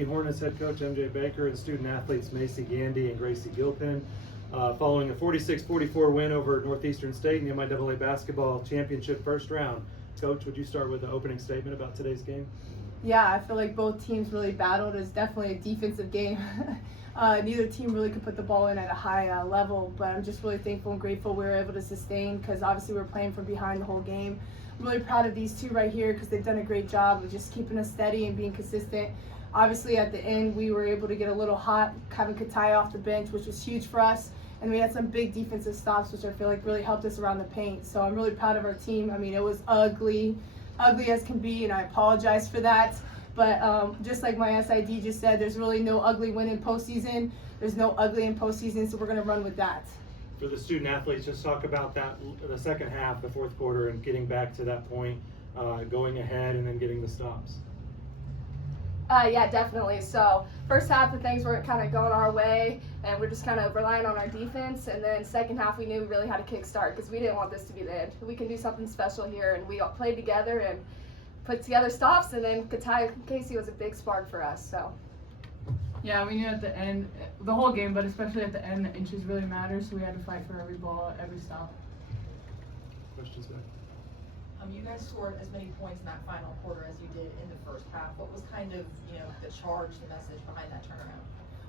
Lady Hornets head coach MJ Baker and student athletes Macey, Gandee, and Gracie Gilpin. Following a 46-44 win over Northeastern State in the MIAA Basketball Championship First Round. Coach, would you start with the opening statement about today's game? Yeah, I feel like both teams really battled. It's definitely a defensive game. Neither team really could put the ball in at a high level, but I'm just really thankful and grateful we were able to sustain because obviously we were playing from behind the whole game. I'm really proud of these two right here because they've done a great job of just keeping us steady and being consistent. Obviously at the end we were able to get a little hot, having Kataya off the bench, which was huge for us. And we had some big defensive stops, which I feel like really helped us around the paint. So I'm really proud of our team. I mean, it was ugly as can be, and I apologize for that. But just like my SID just said, there's really no ugly win in postseason. There's no ugly in postseason, so we're going to run with that. For the student athletes, just talk about that, the second half, the fourth quarter, and getting back to that point, going ahead and then getting the stops. Yeah, definitely. So first half, the things were kind of going our way, and we're just kind of relying on our defense. And then second half, we knew we really had to kick start because we didn't want this to be the end. We can do something special here, and we all played together and put together stops. And then Kataya Casey was a big spark for us. So. Yeah, we knew at the end, the whole game, but especially at the end, the inches really matter. So we had to fight for every ball, every stop. Questions back? You guys scored as many points in that final quarter as you did in the first half. What was kind of, the charge, the message behind that turnaround?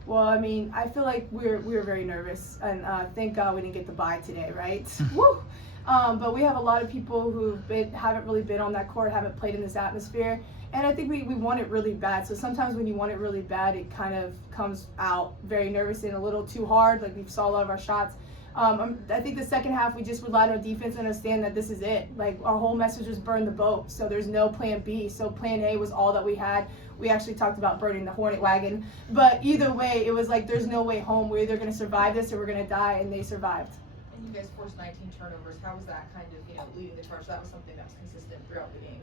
Well, I mean, I feel like we were very nervous, and thank God we didn't get the bye today, right? Woo! But we have a lot of people who haven't really been on that court, haven't played in this atmosphere, and I think we want it really bad. So sometimes when you want it really bad, it kind of comes out very nervous and a little too hard. Like we saw a lot of our shots. I think the second half we just relied on defense and understand that this is it. Like our whole message was burn the boat, so there's no plan B. So plan A was all that we had. We actually talked about burning the Hornet wagon, but either way, it was like there's no way home. We're either going to survive this or we're going to die, and they survived. And you guys forced 19 turnovers. How was that kind of, leading the charge? That was something that was consistent throughout the game.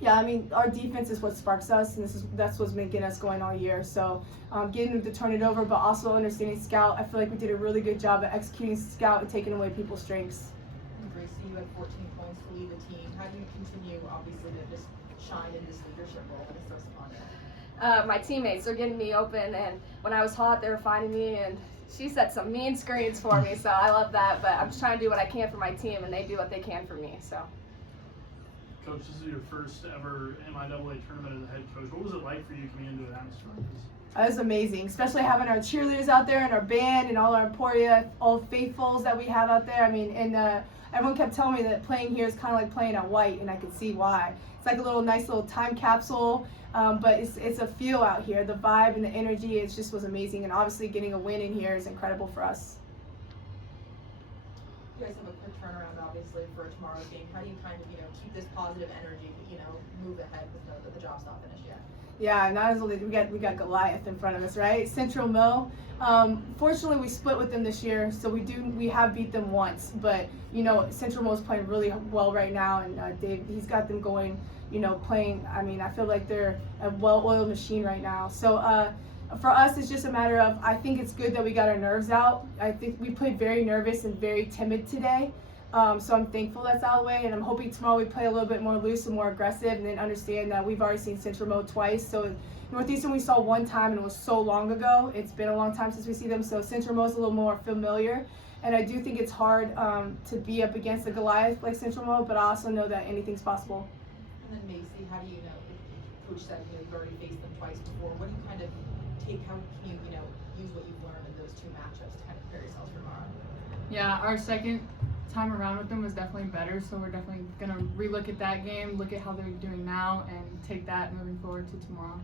Yeah, I mean, our defense is what sparks us, and that's what's making us going all year. So getting them to turn it over, but also understanding scout. I feel like we did a really good job at executing scout and taking away people's strengths. And Gracie, you had 14 points to lead the team. How do you continue, obviously, to just shine in this leadership role when it's so on you? My teammates are getting me open, and when I was hot, they were finding me, and she set some mean screens for me, so I love that. But I'm just trying to do what I can for my team, and they do what they can for me. So. Coach, this is your first ever MIAA tournament as a head coach. What was it like for you coming into an atmosphere like this? It was amazing, especially having our cheerleaders out there and our band and all our Emporia, all faithfuls that we have out there. I mean, and everyone kept telling me that playing here is kind of like playing at White, and I could see why. It's like a nice little time capsule, but it's a feel out here. The vibe and the energy, it just was amazing, and obviously getting a win in here is incredible for us. You guys have a quick turnaround, obviously, for tomorrow's game. How do you kind of, keep this positive energy, move ahead with the job's not finished yet? Yeah, not as only we got Goliath in front of us, right? Central Mill. Fortunately, we split with them this year, so we have beat them once. But Central Mill is playing really well right now, and Dave, he's got them going. Playing. I mean, I feel like they're a well-oiled machine right now. So. For us, it's just a matter of, I think it's good that we got our nerves out. I think we played very nervous and very timid today. So I'm thankful that's out of the way, and I'm hoping tomorrow we play a little bit more loose and more aggressive, and then understand that we've already seen Central Mill twice. So Northeastern we saw one time, and it was so long ago. It's been a long time since we see them, so Central Mill is a little more familiar. And I do think it's hard to be up against a Goliath like Central Mill, but I also know that anything's possible. And then Macey, how do you know? Coach said you've already faced them twice before. What do you kind of how can you, use what you've learned in those two matchups to kind of prepare yourselves for tomorrow? Yeah, our second time around with them was definitely better, so we're definitely going to relook at that game, look at how they're doing now, and take that moving forward to tomorrow.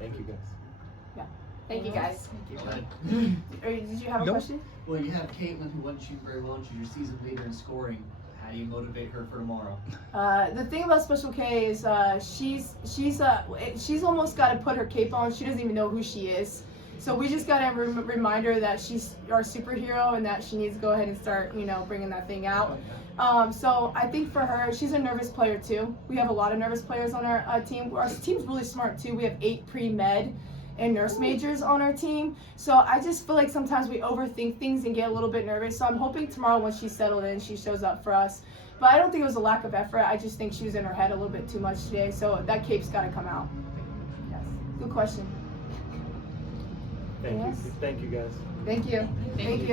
Thank you, guys. Yeah. Thank you, guys. Thank you. Did you have a question? Well, you have Caitlin, who wasn't shooting very well, and she's your season leader in scoring. How do you motivate her for tomorrow? The thing about Special K is she's almost got to put her cape on. She doesn't even know who she is. So we just got to remind her that she's our superhero and that she needs to go ahead and start, bringing that thing out. So I think for her, she's a nervous player too. We have a lot of nervous players on our team. Our team's really smart too. We have 8 pre-med and nurse majors on our team. So I just feel like sometimes we overthink things and get a little bit nervous. So I'm hoping tomorrow when she's settled in, she shows up for us. But I don't think it was a lack of effort. I just think she was in her head a little bit too much today. So that cape's got to come out. Yes. Good question. Thank Yes. you. Thank you, guys. Thank you. Thank you.